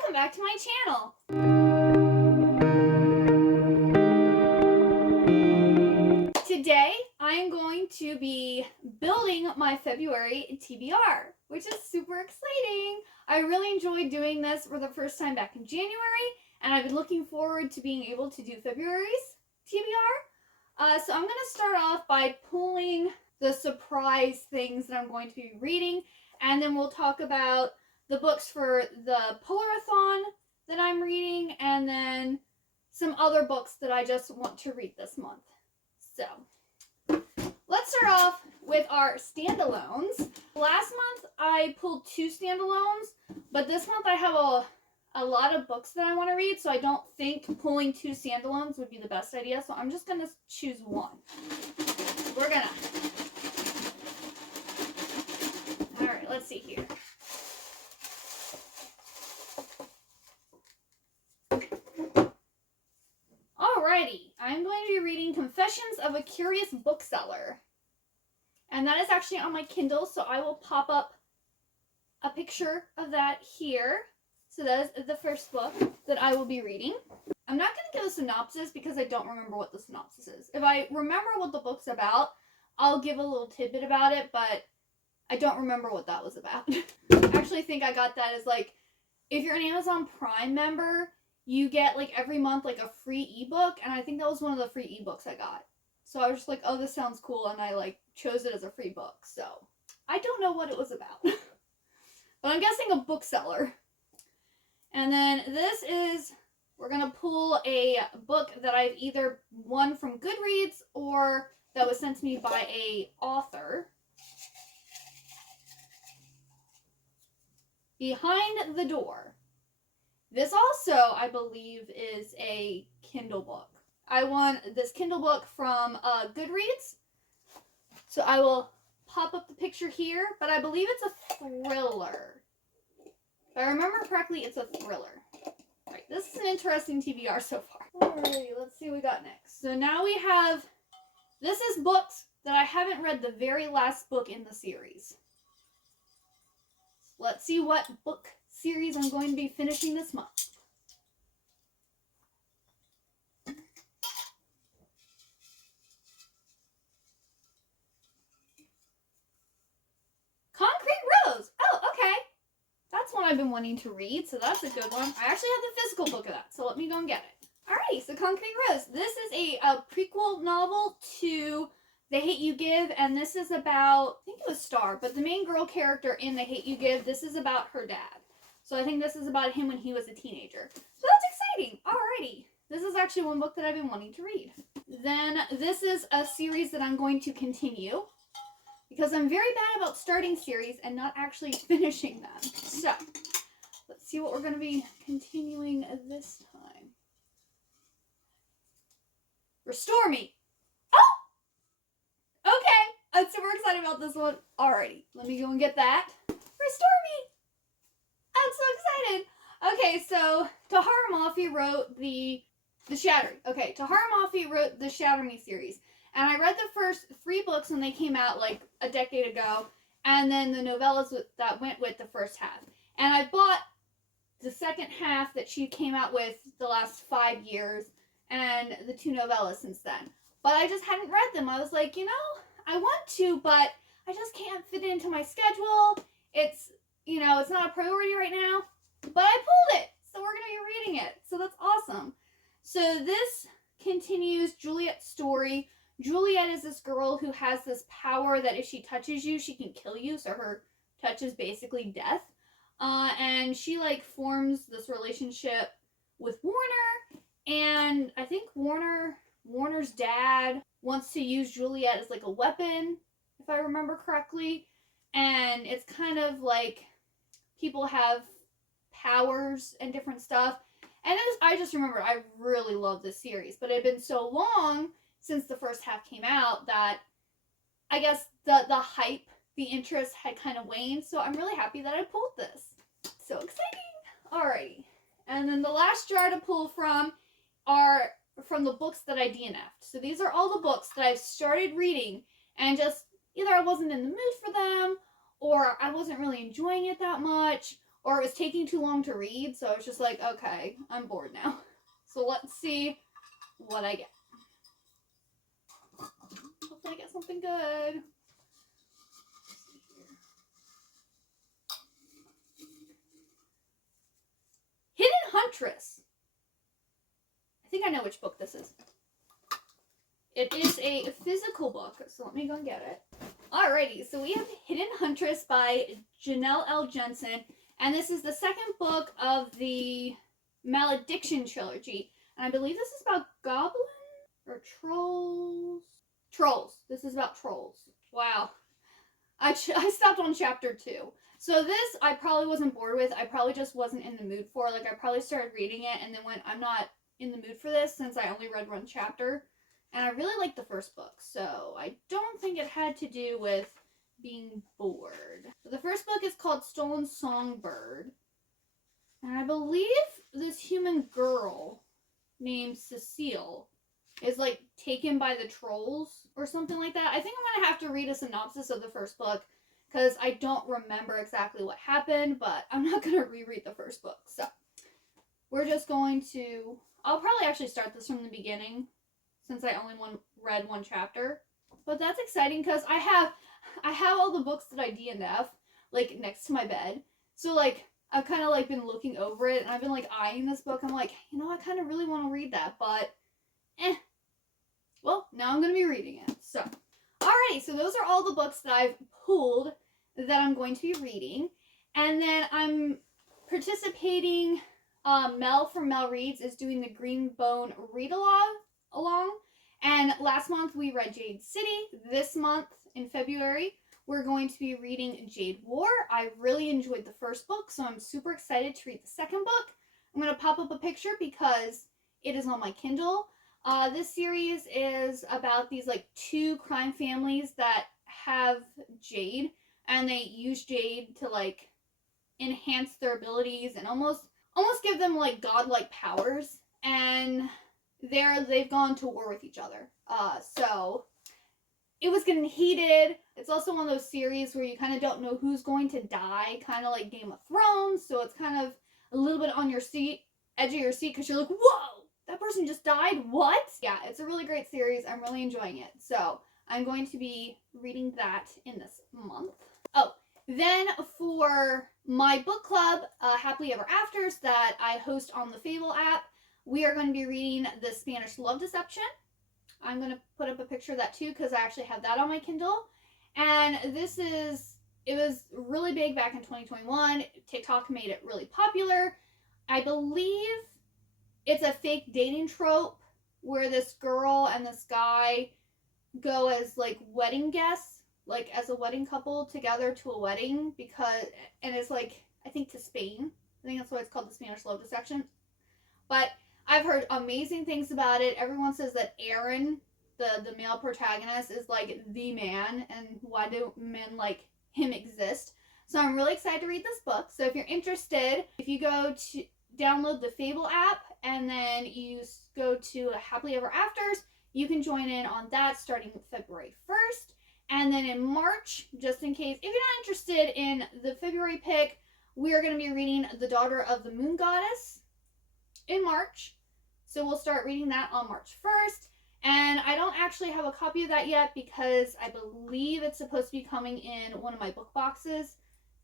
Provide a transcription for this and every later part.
Welcome back to my channel. Today I am going to be building my February TBR, which is super exciting. I really enjoyed doing this for the first time back in January, and I've been looking forward to being able to do February's TBR. So I'm going to start off by pulling the surprise things that I'm going to be reading, and then we'll talk about the books for the Polarthon that I'm reading, and then some other books that I just want to read this month. So, let's start off with our standalones. Last month I pulled 2 standalones, but this month I have a lot of books that I want to read, so I don't think pulling 2 standalones would be the best idea, so I'm just going to choose one. Alright, let's see here. Alrighty, I'm going to be reading Confessions of a Curious Bookseller. And that is actually on my Kindle, so I will pop up a picture of that here. So that is the first book that I will be reading. I'm not going to give a synopsis because I don't remember what the synopsis is. If I remember what the book's about, I'll give a little tidbit about it, but I don't remember what that was about. I actually think I got that as like, if you're an Amazon Prime member, you get like every month like a free ebook, and I think that was one of the free ebooks I got. So I was just like, oh, this sounds cool, and I like chose it as a free book. So I don't know what it was about. But I'm guessing a bookseller. And then this is, we're going to pull a book that I've either won from Goodreads or that was sent to me by a author. Behind the Door. This also, I believe, is a Kindle book. I won this Kindle book from Goodreads. So I will pop up the picture here, but I believe it's a thriller. If I remember correctly, it's a thriller. Right, this is an interesting TBR so far. Alrighty, let's see what we got next. So now we have, this is books that I haven't read the very last book in the series. Let's see what book series I'm going to be finishing this month. Concrete Rose. Oh, okay. That's one I've been wanting to read, so that's a good one. I actually have the physical book of that, so let me go and get it. Alrighty, so Concrete Rose. This is a prequel novel to The Hate U Give, and this is about, I think it was Star, but the main girl character in The Hate U Give, this is about her dad. So I think this is about him when he was a teenager. So that's exciting. Alrighty. This is actually one book that I've been wanting to read. Then this is a series that I'm going to continue, because I'm very bad about starting series and not actually finishing them. So, let's see what we're going to be continuing this time. Restore Me. Oh! Okay. I'm super excited about this one. Alrighty. Let me go and get that. Restore Me. I'm so excited. Okay, so Tahereh Mafi wrote the Shatter. Okay, Tahereh Mafi wrote the Shatter Me series. And I read the first 3 books when they came out like a decade ago, and then the novellas that went with the first half. And I bought the second half that she came out with the last 5 years, and the 2 novellas since then. But I just hadn't read them. I was like, you know, I want to, but I just can't fit it into my schedule. It's, you know, it's not a priority right now. But I pulled it, so we're going to be reading it. So that's awesome. So this continues Juliet's story. Juliet is this girl who has this power that if she touches you, she can kill you. So her touch is basically death. And she like forms this relationship with Warner. And I think Warner's dad wants to use Juliet as like a weapon, if I remember correctly. And it's kind of like people have powers and different stuff. And I just remember I really love this series. But it had been so long since the first half came out that I guess the hype, the interest had kind of waned. So I'm really happy that I pulled this. So exciting. Alrighty. And then the last jar to pull from are from the books that I DNF'd. So these are all the books that I've started reading and just either I wasn't in the mood for them, or I wasn't really enjoying it that much, or it was taking too long to read, so I was just like, okay, I'm bored now. So let's see what I get. Hopefully I get something good. Hidden Huntress. I think I know which book this is. It is a physical book, so let me go and get it. Alrighty, so we have Hidden Huntress by Janelle L. Jensen, and this is the second book of the Malediction trilogy. And I believe this is about goblins or trolls. Trolls. This is about trolls. Wow. I stopped on chapter 2. So this I probably wasn't bored with. I probably just wasn't in the mood for. Like, I probably started reading it and then went, I'm not in the mood for this since I only read one chapter. And I really liked the first book, so I don't think it had to do with being bored. So the first book is called Stolen Songbird. And I believe this human girl named Cecile is like taken by the trolls or something like that. I think I'm going to have to read a synopsis of the first book because I don't remember exactly what happened, but I'm not going to reread the first book. So we're just going to... I'll probably actually start this from the beginning since I only read one chapter. But that's exciting because I have all the books that I DNF like next to my bed. So like I've kind of like been looking over it and I've been like eyeing this book. I'm like, you know, I kind of really want to read that, but well, now I'm going to be reading it. So, alrighty, so those are all the books that I've pulled that I'm going to be reading. And then I'm participating, Mel from Mel Reads is doing the Green Bone read-along. And last month we read Jade City. This month, in February, we're going to be reading Jade War. I really enjoyed the first book, so I'm super excited to read the second book. I'm going to pop up a picture because it is on my Kindle. This series is about these like 2 crime families that have Jade, and they use Jade to like enhance their abilities and almost give them like godlike powers. And they've gone to war with each other. So it was getting heated. It's also one of those series where you kind of don't know who's going to die, kind of like Game of Thrones. So it's kind of a little bit on your edge of your seat, because you're like, whoa, that person just died? What? Yeah, it's a really great series. I'm really enjoying it. So I'm going to be reading that in this month. Oh, then for my book club, Happily Ever Afters, that I host on the Fable app, we are going to be reading The Spanish Love Deception. I'm going to put up a picture of that too because I actually have that on my Kindle. And it was really big back in 2021. TikTok made it really popular. I believe it's a fake dating trope where this girl and this guy go as like wedding guests, like as a wedding couple together to a wedding, and it's like, I think to Spain. I think that's why it's called The Spanish Love Deception. But I've heard amazing things about it. Everyone says that Aaron, the male protagonist, is like the man, and why do men like him exist? So I'm really excited to read this book. So if you're interested, if you go to download the Fable app and then you go to Happily Ever Afters, you can join in on that starting February 1st. And then in March, just in case, if you're not interested in the February pick, we are going to be reading The Daughter of the Moon Goddess in March. So we'll start reading that on March 1st. And I don't actually have a copy of that yet because I believe it's supposed to be coming in one of my book boxes.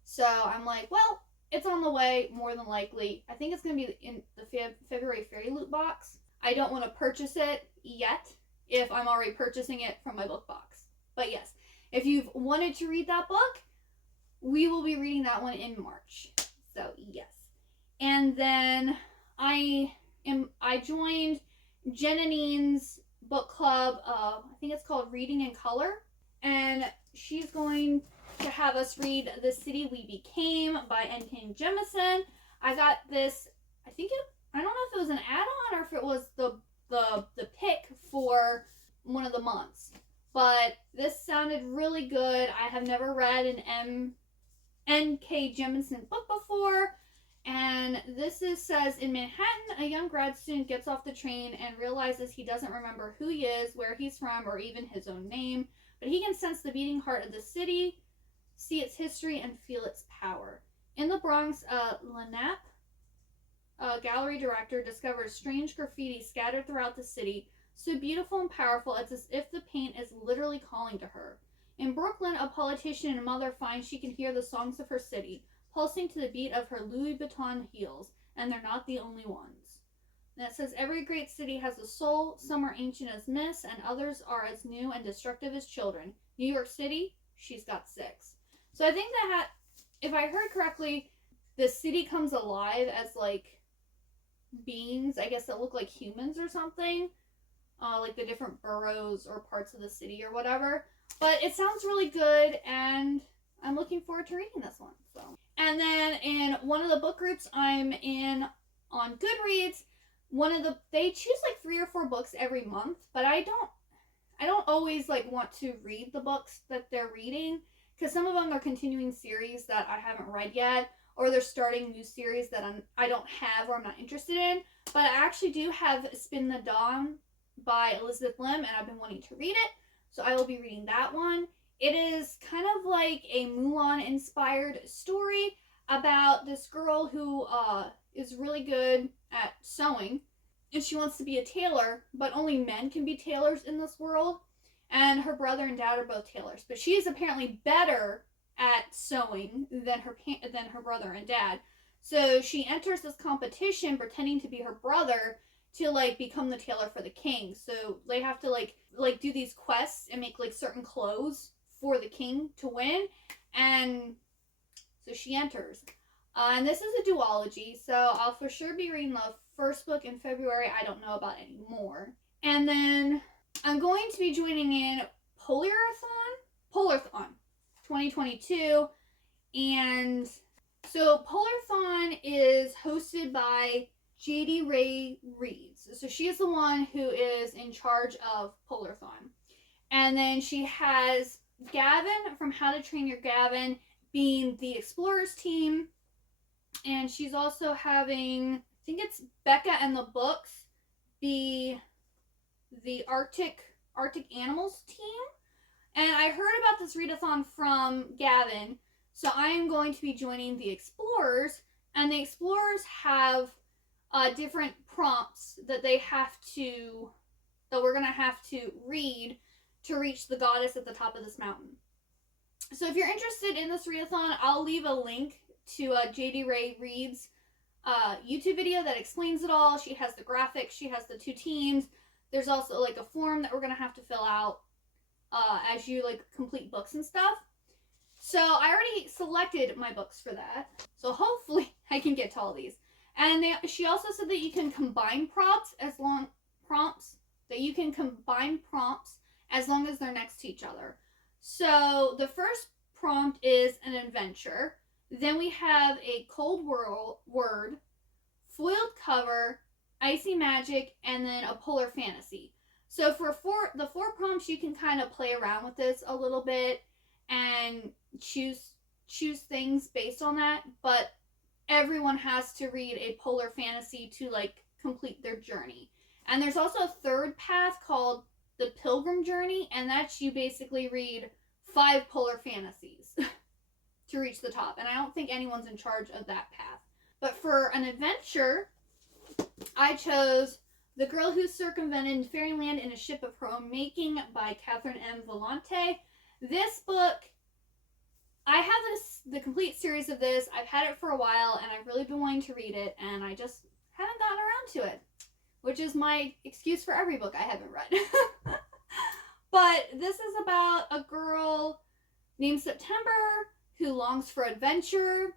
So I'm like, well, it's on the way, more than likely. I think it's going to be in the February Fairy Loot box. I don't want to purchase it yet if I'm already purchasing it from my book box. But yes, if you've wanted to read that book, we will be reading that one in March. So yes. And then I joined Jenanine's book club. I think it's called Reading in Color. And she's going to have us read The City We Became by N.K. Jemisin. I got this, I don't know if it was an add-on or if it was the pick for one of the months. But this sounded really good. I have never read an N.K. Jemisin book before. And this says, in Manhattan, a young grad student gets off the train and realizes he doesn't remember who he is, where he's from, or even his own name. But he can sense the beating heart of the city, see its history, and feel its power. In the Bronx, Lanap, a gallery director, discovers strange graffiti scattered throughout the city, so beautiful and powerful it's as if the paint is literally calling to her. In Brooklyn, a politician and mother finds she can hear the songs of her city, pulsing to the beat of her Louis Vuitton heels, and they're not the only ones. And it says, every great city has a soul, some are ancient as myths, and others are as new and destructive as children. New York City, she's got 6. So I think that, if I heard correctly, the city comes alive as, like, beings, I guess, that look like humans or something. Like the different boroughs or parts of the city or whatever. But it sounds really good, and I'm looking forward to reading this one. So, and then in one of the book groups I'm in on Goodreads, they choose like 3 or 4 books every month, but I don't always like want to read the books that they're reading, because some of them are continuing series that I haven't read yet, or they're starting new series that I don't have or I'm not interested in. But I actually do have Spin the Dawn by Elizabeth Lim, and I've been wanting to read it, so I will be reading that one. It is kind of like a Mulan-inspired story about this girl who is really good at sewing, and she wants to be a tailor, but only men can be tailors in this world, and her brother and dad are both tailors, but she is apparently better at sewing than her brother and dad. So she enters this competition pretending to be her brother to like become the tailor for the king. So they have to like do these quests and make like certain clothes for the king to win. And so she enters. And this is a duology, so I'll for sure be reading the first book in February. I don't know about any more. And then I'm going to be joining in Polarthon 2022. And so Polarthon is hosted by Jade Reads. So she is the one who is in charge of Polarthon. And then she has Gavin from How to Train Your Gavin being the Explorers team. And she's also having, I think it's Becca and the Books be the Arctic Animals team. And I heard about this readathon from Gavin, so I am going to be joining the Explorers, and the Explorers have different prompts that we're going to have to read to reach the goddess at the top of this mountain. So if you're interested in this readathon, I'll leave a link to JD Ray Reed's YouTube video that explains it all. She has the graphics, she has the 2 teams. There's also like a form that we're going to have to fill out as you like complete books and stuff. So I already selected my books for that. So hopefully I can get to all these. And she also said that you can combine prompts as long as they're next to each other. So the first prompt is an adventure. Then we have a cold word, foiled cover, icy magic, and then a polar fantasy. So for the 4 prompts, you can kind of play around with this a little bit and choose things based on that. But everyone has to read a polar fantasy to like complete their journey. And there's also a third path called the Pilgrim Journey, and that's you basically read 5 polar fantasies to reach the top. And I don't think anyone's in charge of that path. But for an adventure, I chose The Girl Who Circumvented Fairyland in a Ship of Her Own Making by Catherine M. Vellante. This book, I have the complete series of this. I've had it for a while, and I've really been wanting to read it, and I just haven't gotten around to it, which is my excuse for every book I haven't read. But this is about a girl named September who longs for adventure,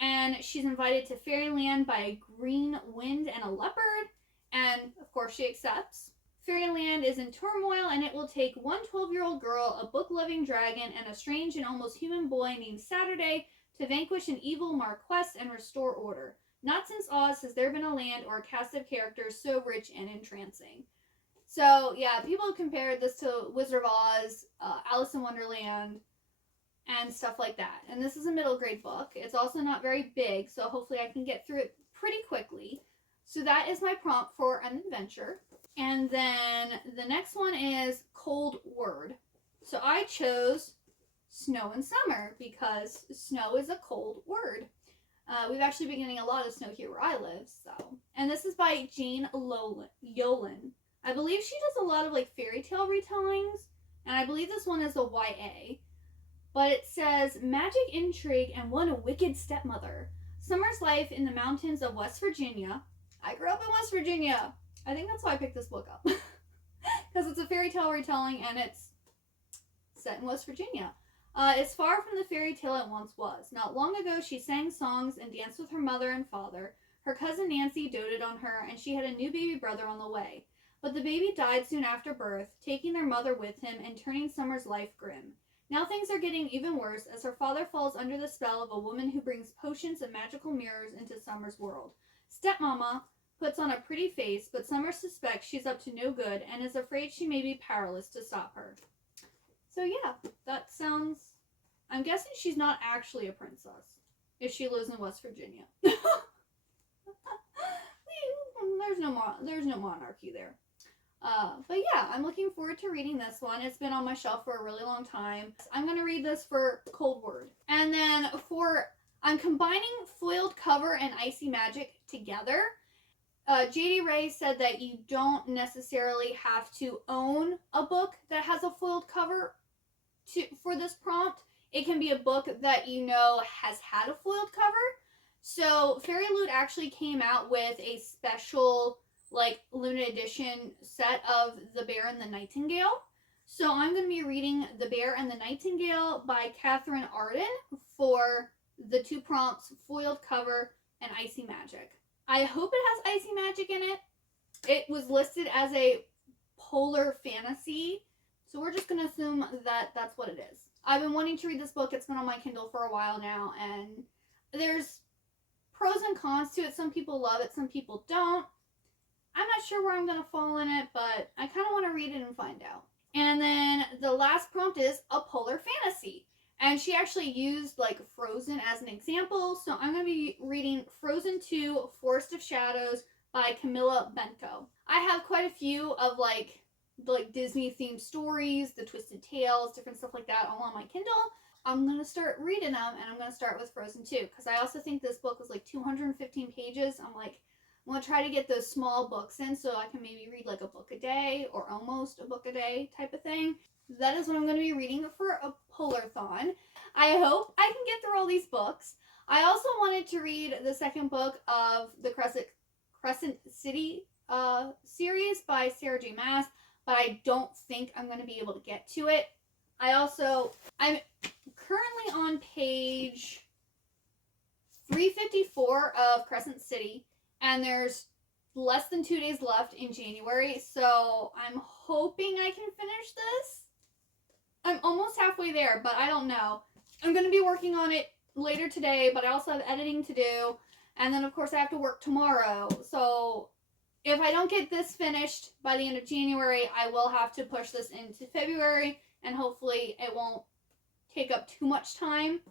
and she's invited to Fairyland by a green wind and a leopard, and of course she accepts. Fairyland is in turmoil, and it will take one 12-year-old girl, a book-loving dragon, and a strange and almost human boy named Saturday to vanquish an evil Marquess and restore order. Not since Oz has there been a land or a cast of characters so rich and entrancing. So, yeah, people have compared this to Wizard of Oz, Alice in Wonderland, and stuff like that. And this is a middle grade book. It's also not very big, so hopefully I can get through it pretty quickly. So that is my prompt for an adventure. And then the next one is Cold Word. So I chose Snow and Summer because snow is a cold word. We've actually been getting a lot of snow here where I live, so. And this is by Jane Yolen. I believe she does a lot of like fairy tale retellings, and I believe this one is a YA. But it says, magic, intrigue, and one wicked stepmother. Summer's life in the mountains of West Virginia. I grew up in West Virginia. I think that's why I picked this book up. Because it's a fairy tale retelling, and it's set in West Virginia. It's far from the fairy tale it once was. Not long ago, she sang songs and danced with her mother and father. Her cousin Nancy doted on her, and she had a new baby brother on the way. But the baby died soon after birth, taking their mother with him and turning Summer's life grim. Now things are getting even worse as her father falls under the spell of a woman who brings potions and magical mirrors into Summer's world. Stepmama puts on a pretty face, but Summer suspects she's up to no good and is afraid she may be powerless to stop her. So yeah, that sounds... I'm guessing she's not actually a princess if she lives in West Virginia. There's no monarchy there. But yeah, I'm looking forward to reading this one. It's been on my shelf for a really long time. I'm going to read this for Cold Word. And then I'm combining foiled cover and icy magic together. Jade Ray said that you don't necessarily have to own a book that has a foiled cover for this prompt. It can be a book that you know has had a foiled cover. So Fairy Loot actually came out with a special like limited edition set of The Bear and the Nightingale. So I'm going to be reading The Bear and the Nightingale by Catherine Arden for the two prompts, foiled cover and icy magic. I hope it has icy magic in it. It was listed as a polar fantasy, so we're just going to assume that that's what it is. I've been wanting to read this book. It's been on my Kindle for a while now, and there's pros and cons to it. Some people love it, some people don't. I'm not sure where I'm going to fall in it, but I kind of want to read it and find out. And then the last prompt is a polar fantasy. And she actually used like Frozen as an example. So I'm going to be reading Frozen 2, Forest of Shadows by Camilla Benko. I have quite a few of like Disney themed stories, the Twisted Tales, different stuff like that all on my Kindle. I'm going to start reading them, and I'm going to start with Frozen 2 because I also think this book was like 215 pages. I'm going to try to get those small books in so I can maybe read like a book a day or almost a book a day type of thing. That is what I'm going to be reading for a Polarthon. I hope I can get through all these books. I also wanted to read the second book of the Crescent City series by Sarah J. Maas, but I don't think I'm going to be able to get to it. I'm currently on page 354 of Crescent City, and there's less than 2 days left in January, so I'm hoping I can finish this. I'm almost halfway there, but I don't know. I'm going to be working on it later today, but I also have editing to do, and then of course I have to work tomorrow, so if I don't get this finished by the end of January, I will have to push this into February, and hopefully it won't take up too much time.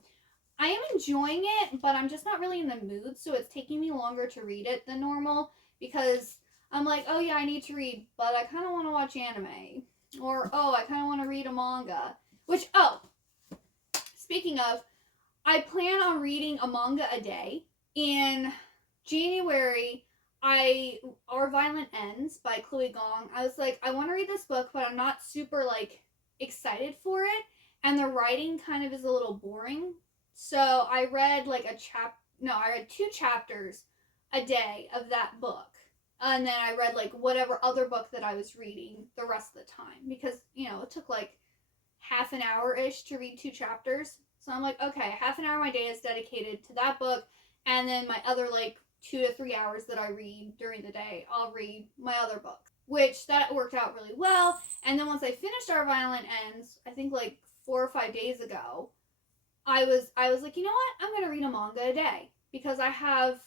I am enjoying it, but I'm just not really in the mood, so it's taking me longer to read it than normal, because I'm like, oh yeah, I need to read, but I kind of want to watch anime. Or, oh, I kind of want to read a manga. Which, oh, speaking of, I plan on reading a manga a day. In January, Our Violent Ends by Chloe Gong. I was like, I want to read this book, but I'm not super, like, excited for it. And the writing kind of is a little boring. So I read, like, I read 2 chapters a day of that book. And then I read, like, whatever other book that I was reading the rest of the time. Because, it took, like, half an hour-ish to read 2 chapters. So I'm like, okay, half an hour of my day is dedicated to that book. And then my other, like, 2 to 3 hours that I read during the day, I'll read my other books. Which, that worked out really well. And then once I finished Our Violent Ends, I think, like, 4 or 5 days ago, I was like, you know what? I'm going to read a manga a day. Because I have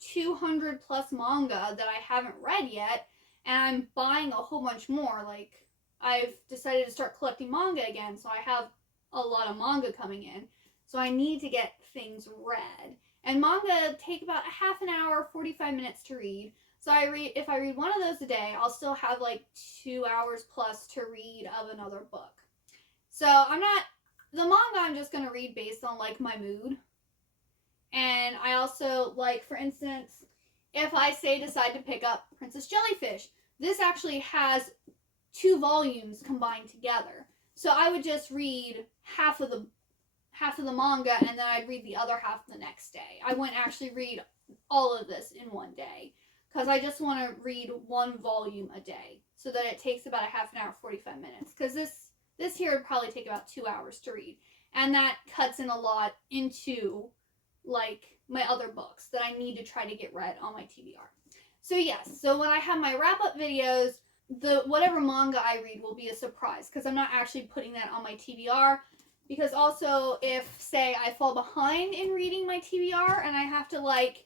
200 plus manga that I haven't read yet, and I'm buying a whole bunch more. Like, I've decided to start collecting manga again, so I have a lot of manga coming in. So I need to get things read. And manga take about a half an hour, 45 minutes to read. So if I read one of those a day, I'll still have like 2 hours plus to read of another book. So the manga I'm just going to read based on like my mood. And I also, like, for instance, if I decide to pick up Princess Jellyfish, this actually has 2 volumes combined together. So I would just read half of the manga, and then I'd read the other half the next day. I wouldn't actually read all of this in one day, because I just want to read 1 volume a day, so that it takes about a half an hour, 45 minutes. Because this here would probably take about 2 hours to read, and that cuts in a lot into, like, my other books that I need to try to get read on my TBR. So yes, so when I have my wrap-up videos, whatever manga I read will be a surprise, because I'm not actually putting that on my TBR. Because also, if, say, I fall behind in reading my TBR and I have to, like,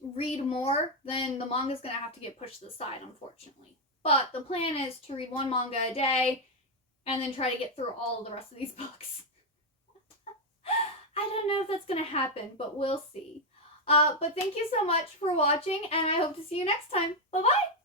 read more, then the manga's going to have to get pushed to the side, unfortunately. But the plan is to read 1 manga a day and then try to get through all of the rest of these books. I don't know if that's going to happen, but we'll see. But thank you so much for watching, and I hope to see you next time. Bye-bye!